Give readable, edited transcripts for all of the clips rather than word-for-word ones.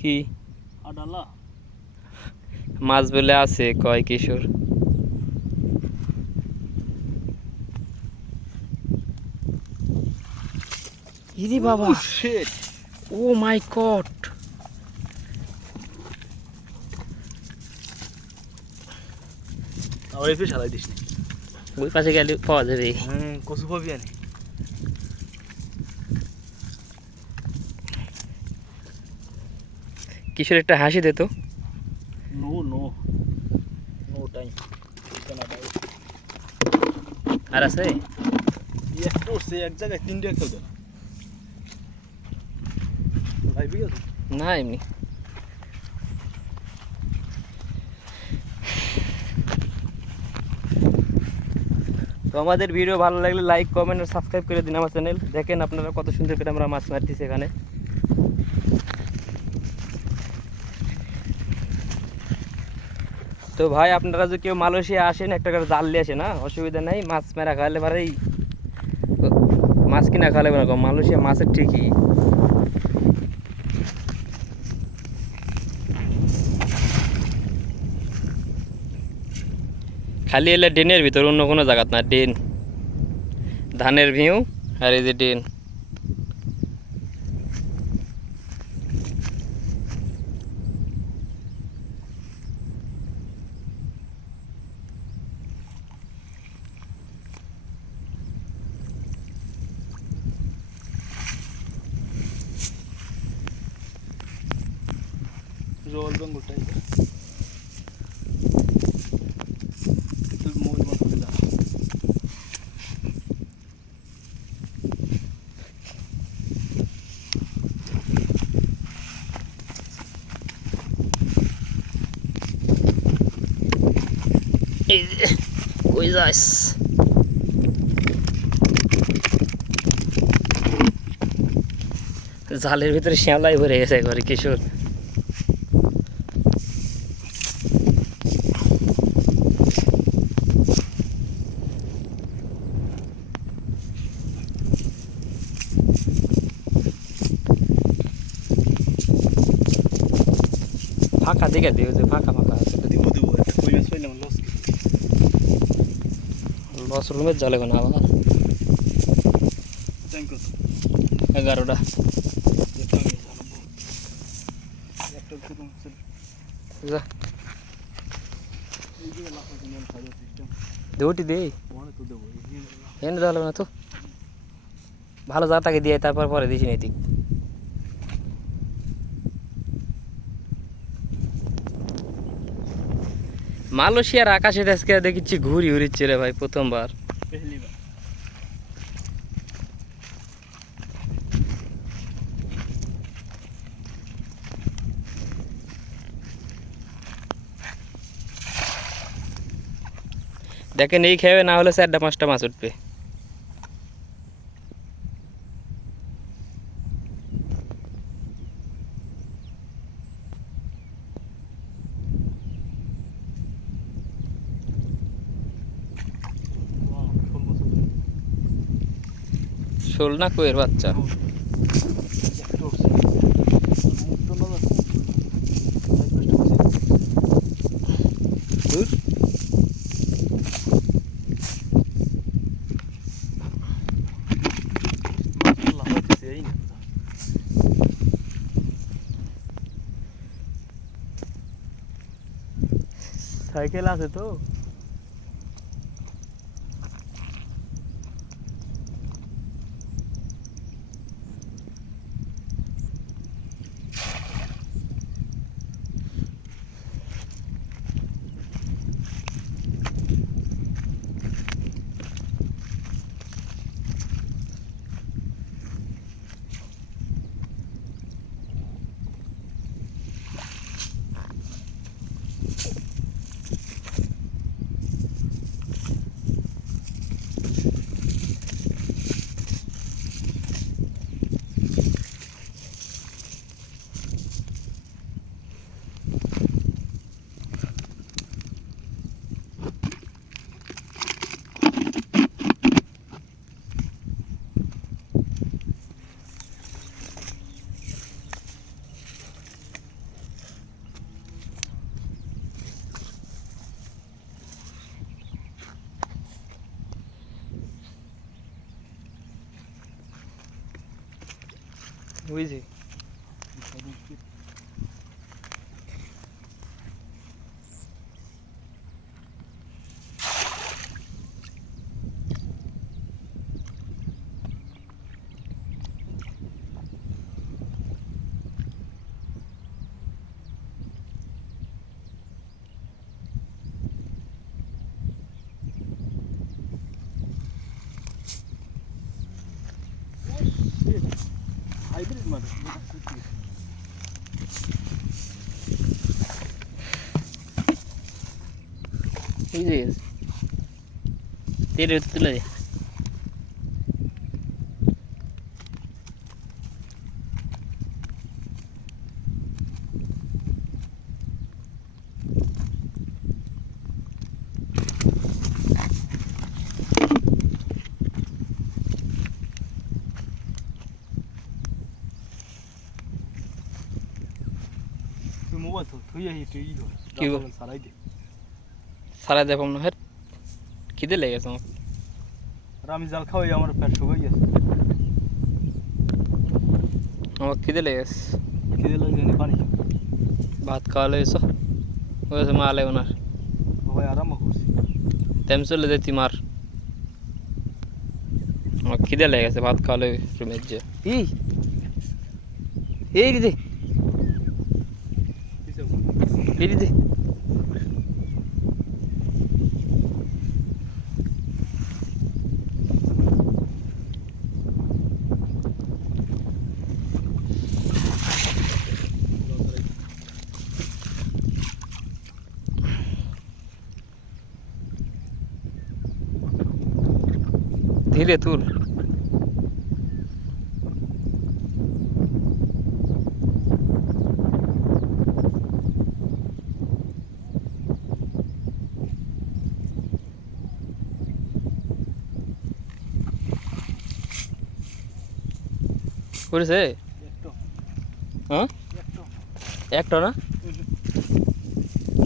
কি মাছ বলে আছে কয় কিশোর। ইদি বাবা, ও মাই গড, ওই পাশে গেলে পাওয়া যাবে। কচু পাবি আনি। কিশোর একটা হাসি দে তো। No no no time. আর আছে একটা উঠছে এক জায়গায়, তিনটে একটা দেন ভাই বিয়ে না এমনি। তো আমাদের ভিডিও ভালো লাগলে লাইক কমেন্ট আর সাবস্ক্রাইব করে দিন আমার চ্যানেল। দেখেন আপনারা কত সুন্দর করে আমরা মাছ মারতেছি এখানে। তো ভাই আপনারা যদি কেউ মালয়েশিয়া আসেন একটা করে জাল নিয়ে আসেন, না অসুবিধা নাই, মাছ মেরা খাওয়ালে পারেই, মাছ কিনা খাওয়ালে পারে, মালয়েশিয়া মাছের ঠিকই। খালি এলে ড্রেনের ভিতর, অন্য কোনো জায়গাত না, ড্রেন, ধানের ভিউ আর এই যে ড্রেন। রোল বেঙ্গলটাই এই যে কই যাস, জালের ভিতরে শ্যাওলাই ভরে গেছে একবারে কিশোর। ফাঁকা দিকে দিও, যে ফাঁকা ফাঁকা আছে দিব দিব একটা কই মাছ পাইলাম লস লস রুমের জলে না আবার টাইম কত 11টা। একটা কত যা এই যে লাফা দিন খাওয়া সিস্টেম দেউটি দে, মনে তো দেবো এনে দেওয়া লাগবে না তো, ভালো জায়গাটাকে দিয়ে তারপর পরে দিছি নেই। মালয়েশিয়ার আকাশে আজকে দেখছি ঘুরি উড়িচ্ছে রে ভাই, প্রথমবার। পহলি বার দেখেন এই খেয়ে না হলে 4টা 5টা মাছ উঠবে। শোল না কইয়ের বাচ্চা। সাইকেল আছে তো বুঝছি। হাইব্রিড মাছ বুঝে গেছে। তেরে তুলে দে। তুই মোবাইল তো তুই হিটে ই ধর কি গো? সারাই দে সারা দেখো না হের খিদে লেগেছে আমার। আর আমি জাল খাওয়াই আমার পেট শুকাই গেছে আমার খিদে লেগেছে। খিদে লাগছে নি পানি খাও। ভাত খাওয়া লেগেছে ওই মা লেগে ওনার বাবা আরাম করছি তেম চলে যেতি মার। আমার খিদে লেগেছে ভাত খাওয়া লেগে রুমের যে এই দিদি এই দিদি ধীরে তুল। করেছে একটু হ্যাঁ একটু একটা না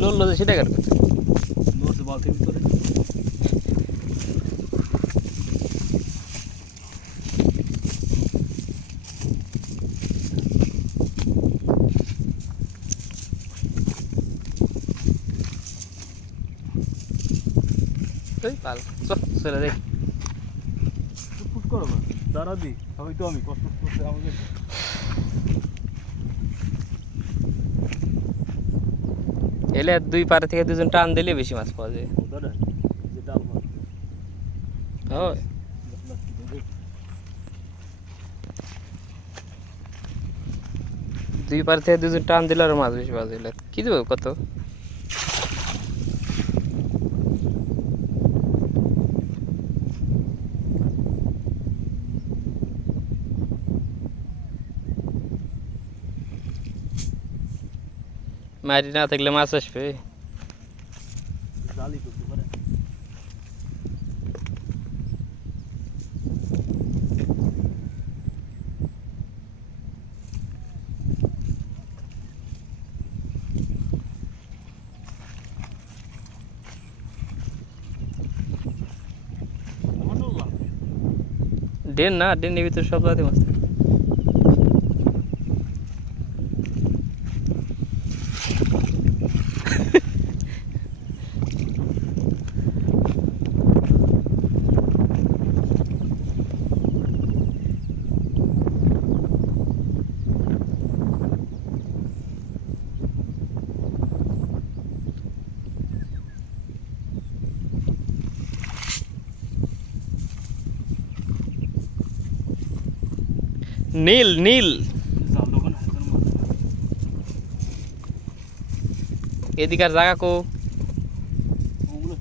লোল সেটা কেন করতে নড়ছে বালতির ভিতরে এই পাল চলে দে। ফুট করো না দাঁড়া দি সবাই তো আমি কষ্ট করতে আমাকে এলে দুই পারে থেকে দুজন টান দিলে বেশি মাছ পাওয়া যায়। দাঁড়া যে ডাল মাছ হয় দুই পারে থেকে দুজন টান দিলে আর মাছ বেশি পাওয়া যায়। কি দেবো কত মাটি না থাকলে মাছ আসবে। জালি করতে পারে ডেন না ডেনের ভিতরে সব জাতি মাছ থাকে। নীল নীল জাল দোকান হাজার মাছ এদিকার জায়গা কো ওগুলো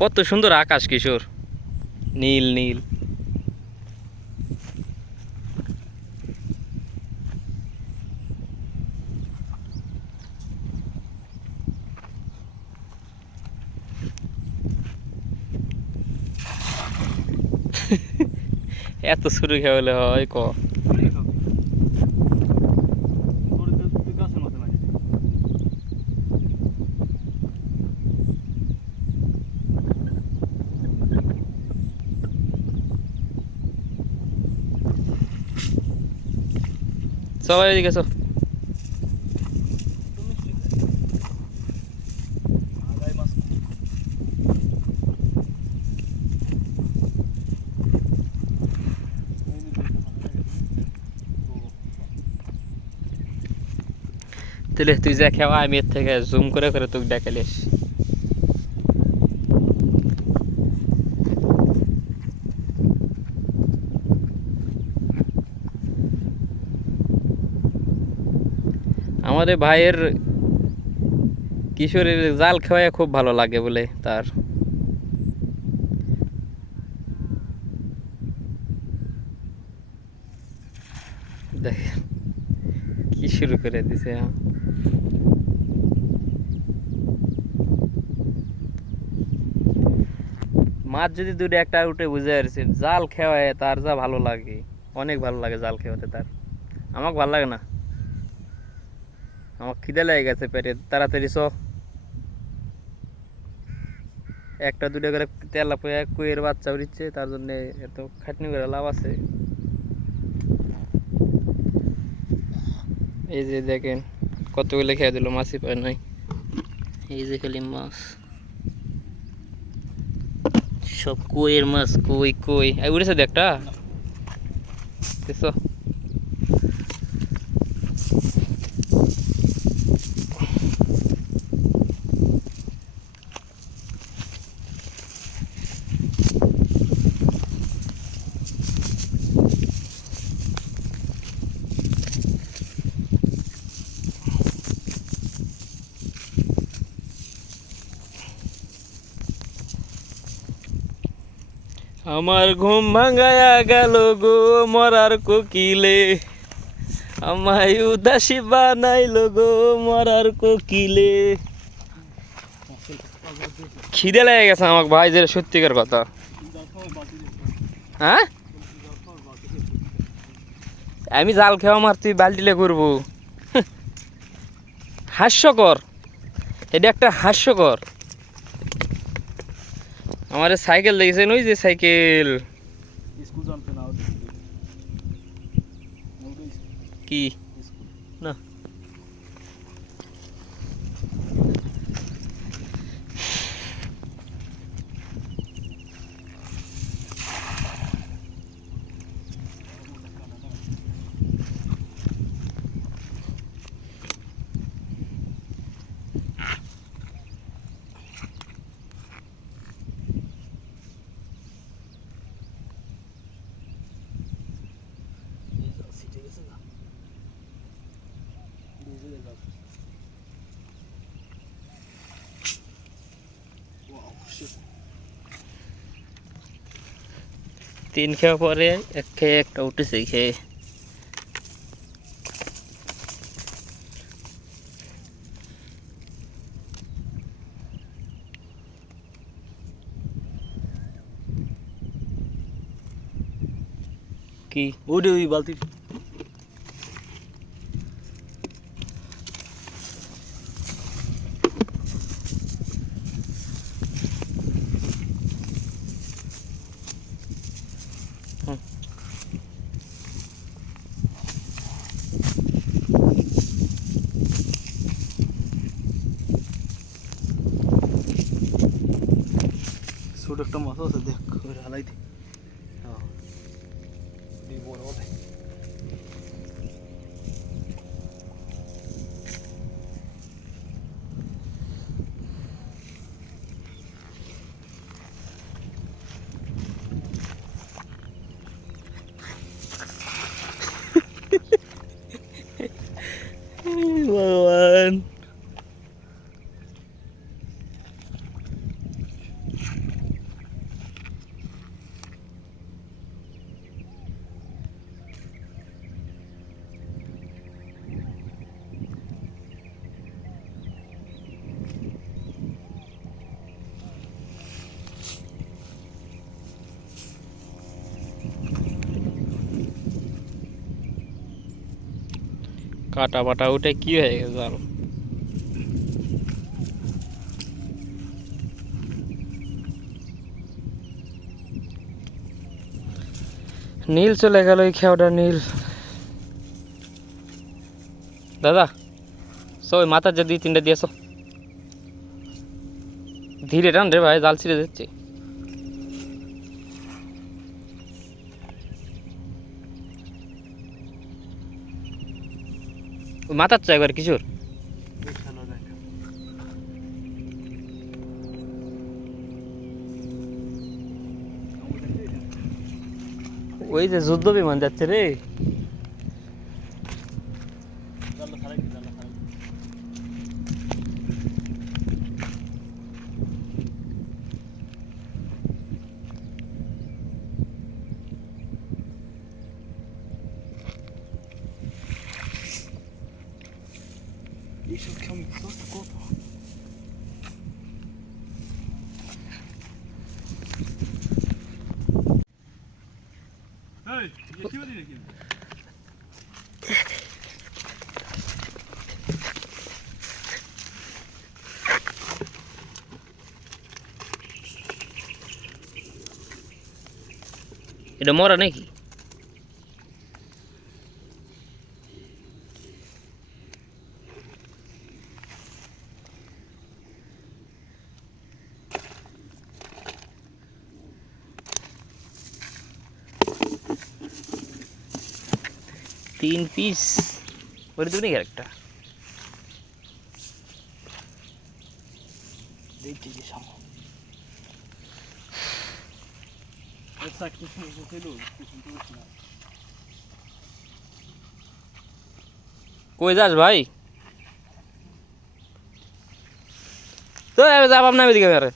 কত সুন্দর আকাশ কিশোর নীল নীল এত শুরু খেয়ে হয় ক গাছের মাথা লাগে সবাই এদিকে এসো। আগায় মাছ তাহলে তুই যা খাওয়া, আমি এর থেকে জুম করে করে তোকে দেখালিস। আমাদের ভাইয়ের কিশোরের জাল খাওয়ায় খুব ভালো লাগে বলে তার। দেখ কি শুরু করে দিছে। মাছ যদি দুটো একটা উঠে বুঝে আসছে, জাল খাওয়ায় তার যা ভালো লাগে, অনেক ভালো লাগে জাল খাওয়াতে তার। আমাকে ভালো লাগে না, আমার খিদে লেগে গেছে পেটে, তাড়াতাড়ি চ। একটা দুটো করে তেলাপিয়া কুইয়ের বাচ্চা উড়িচ্ছে, তার জন্য এত খাটনি করে লাভ আছে। এই যে দেখেন কতগুলো খেয়ে দিল, মাছই পায় নাই। এই যে খালি মাছ, সব কুইয়ের মাছ। কই কই উড়েছে একটা দেখছো? আমার ঘুম ভাঙায়া গেল গো মরার কোকিলে, আমায় উদাসী বানাইলো গো মরার কোকিলে। খিদে লেগে গেছে আমাকে ভাই, যে সত্যিকার কথা। হ্যাঁ আমি জাল খেওয়া মার, তুই বালতিলে করবো? হাস্যকর, এটা একটা হাস্যকর। আমার সাইকেল দেখেছেন, ওই যে সাইকেল স্কুল জানতে না কি না, তিন খেয়া পরে এক খেয়ে একটা উঠেছে খেয়ে। কি ওরে ওই বালতি ছোট একটা মাছ আছে, দেখ ওই হালাই দি। হ্যাঁ দি বড় হবে। ভগবান, কাটা বাটা উঠে কি হয়ে গেছে জাল? নীল চলে গেল, এই খেয়াটা নীল। দাদা সবাই মাথার যে 2-3টা দিয়েছো, ধীরে টান রে ভাই, জাল ছিঁড়ে যাচ্ছে। মাথার চা একবার কিশোর। ওই যে যুদ্ধ বিমান যাচ্ছে রে। এইসব কেমন কত এটা মরা নাকি? তিন পিস করে দেবে নাকি একটা? দেখছি যে সামনে কই যাস ভাই? তো যাব না এদিকে আরে।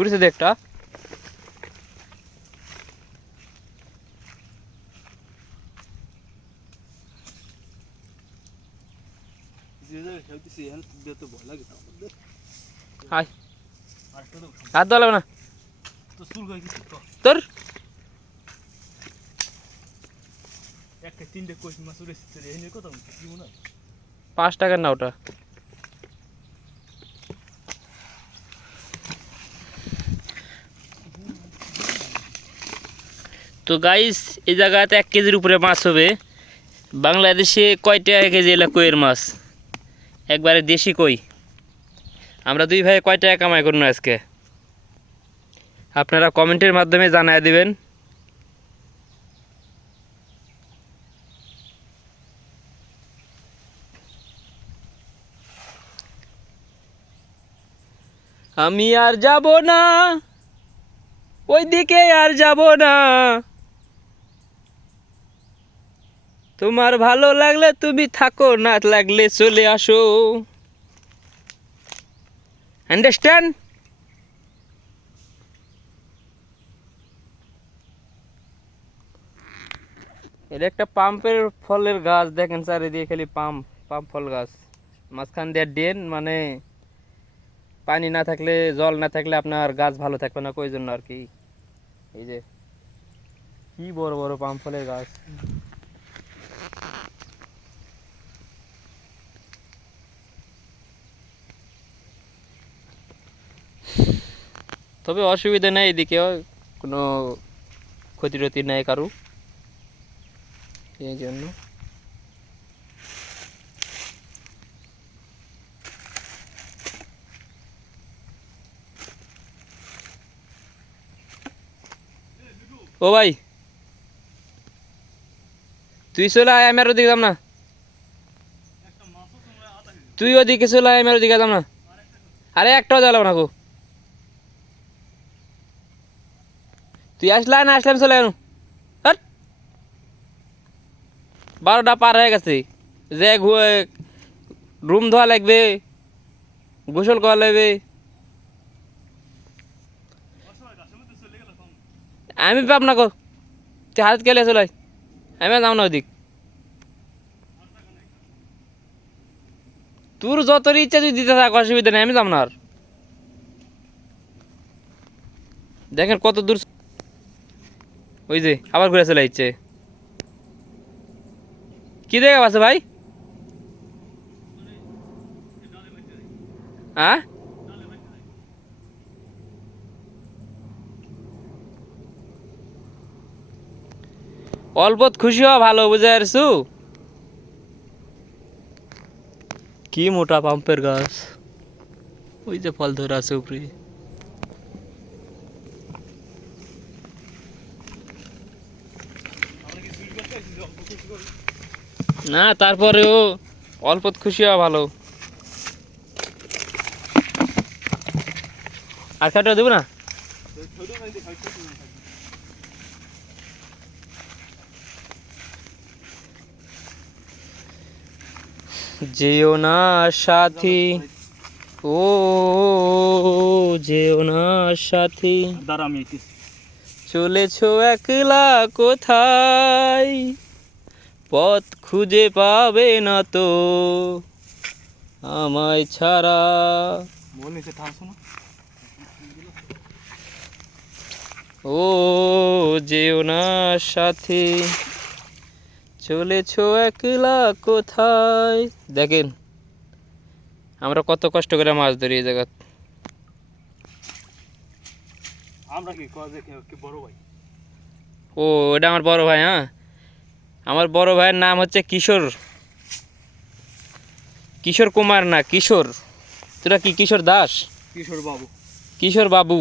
উড়েছে দেখ একটা। খেলতেছি এখন তো ভয় লাগে হাই হাত ধোয়া লাগবে না তো শুরু হয়ে গেছে তোর। একটা 3টে কইস মাছ উড়েছে এনে কত কি মনে হয় 5 টাকার না ওটা। তো গাইস এই জায়গাতে 1 কেজির উপরে মাছ হবে। বাংলাদেশে কয় টাকা কেজি এলা কইয়ের মাছ? একবারে দেশি কই। আমরা দুই ভাই কয় টাকা কামাই করুন আজকে? আপনারা কমেন্টের মাধ্যমে জানায় দিবেন। আমি আর যাব না ওইদিকে, আর যাব না। তোমার ভালো লাগলে তুমি থাকো, না লাগলে চলে আসো। আন্ডারস্ট্যান্ড? এটা একটা পাম্পের ফলের গাছ, দেখেন চারিদিকে খালি পাম্প পাম্প ফল গাছ। মাঝখান দিয়ে ড্রেন, মানে পানি না থাকলে, জল না থাকলে আপনার গাছ ভালো থাকবে না, কই জন্য আর কি। এই যে কি বড় বড় পাম্প ফলের গাছ। তবে অসুবিধা নেই, এদিকেও কোনো ক্ষতি টতি নেই কারু, এই জন্য। ও ভাই তুই চলে আয়, আমি আর ওদিকে যাম না। তুই ওদিকে চলে আয়, আমি আর ওদিকে যাম না। আরে একটাও জ্বালাবো না গো। তুই আসলা না আসলাম চলে আনো। 12টা পার হয়ে গেছে, যে রুম ধোয়া লাগবে, গোসল করা লাগবে। আমি পাবনা কো তুই হাত কেলে চলে আয়। আমি যাও না ওদিক, তোর যত ইচ্ছা তুই দিতে থাক, অসুবিধা নেই, আমি যাব না আর। দেখেন কত দূর, ওই যে আবার ঘুরে চলে যাচ্ছে। কি দেখা আছে ভাই? হ্যাঁ, অল্পত খুশি হওয়া ভালো, বুঝে আসছু? কি মোটা পাম্পের গাছ, ওই যে ফল ধরে আছে উপরে। না তারপরেও অল্পত খুশি হওয়া ভালো। আর খাটা দেবো না? যেও না সাথী, ও যেও না সাথী, দাঁড়া আমি একটু চলেছো একলা কোথায়, পথ খুঁজে পাবে না তো আমায় ছাড়া। বল নিচে থামছো না। ও যেও না সাথী, চলেছো একলা কোথায়। দেখেন আমরা কত কষ্ট করে মাছ ধরি এই জায়গা। আমরা কি কয় যে কি বড় ভাই? ও এটা আমার বড় ভাই। হ্যাঁ, আমার বড় ভাইয়ের নাম হচ্ছে কিশোর, কিশোর কুমার না কিশোর। তোরা কি কিশোর দাস? কিশোর বাবু। কিশোর বাবু।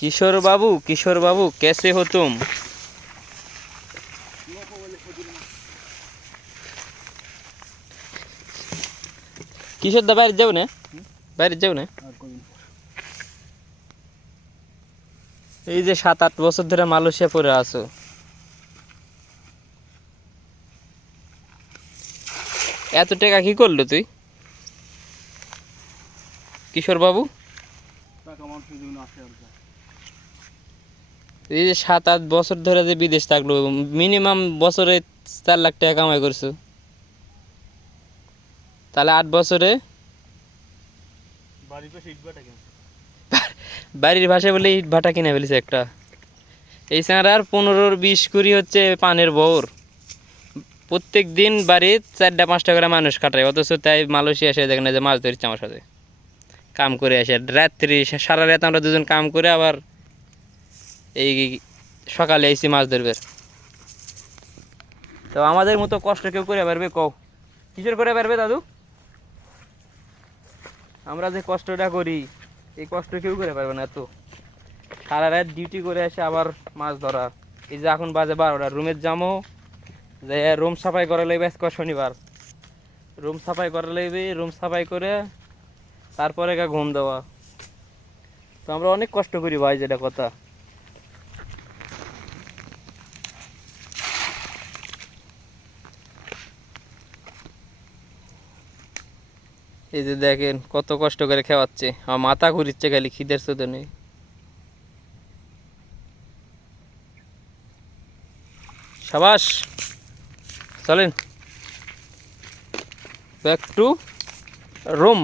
किशोर बाबू कैसे हो तुम? किशोर दा বাইরে যাও না, বাইরে যাও না। এই যে 7-8 বছর ধরে মালয়েশিয়া পড়ে আছো, এত টাকা কি করলো তুই কিশোর বাবু? টাকা মানুষের জীবনে আসে আর যায়। এই যে 7-8 বছর ধরে যে বিদেশ থাকলো, মিনিমাম বছরে 4 লাখ টাকা কামাই করছো, তাহলে 8 বছরে বাড়ির পাশে ইটভাটা কেন? বাড়ির ভাষায় বলে ইট ভাটা কিনে ফেলেছে একটা। এই স্যাঁড়ার 15-20 কুড়ি হচ্ছে পানের বউর, প্রত্যেক দিন বাড়ির 4টা-5টা করে মানুষ কাটায়, অথচ তাই মালয়েশিয়া এসে দেখেন যে মাছ ধরছে আমার সাথে, কাম করে আসে রাত্রি সারা রাত আমরা দুজন কাম করে আবার এই সকালে এসে মাছ ধরবে। তো আমাদের মতো কষ্ট কেউ করে পারবে কও? কিসের করে পারবে দাদু? আমরা যে কষ্টটা করি এই কষ্ট কেউ করে পারবে না। তো সারা রাত ডিউটি করে এসে আবার মাছ ধরা। এই যে এখন বাজে 12টা, রুমের জামো যে রুম সাফাই করা লাগবে, আজকে শনিবার রুম সাফাই করা লাগবে, রুম সাফাই করে তারপরে ঘুম দেওয়া। তো আমরা অনেক কষ্ট করি ভাই, যেটা কথা। এই যে দেখেন কত কষ্ট করে খাওয়াচ্ছে, আমার মাথা ঘুরিচ্ছে খালি খিদের চোদে নেই। সাবাস, চলেন ব্যাক টু রুম।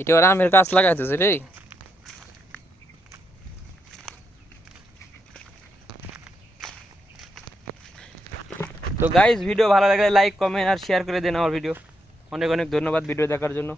এটা ওরা আমের গাছ লাগাইতেছে রে। তো গাইস ভিডিও ভালো লাগলে লাইক কমেন্ট আর শেয়ার করে দেন আমার ভিডিও। অনেক অনেক ধন্যবাদ ভিডিও দেখার জন্য।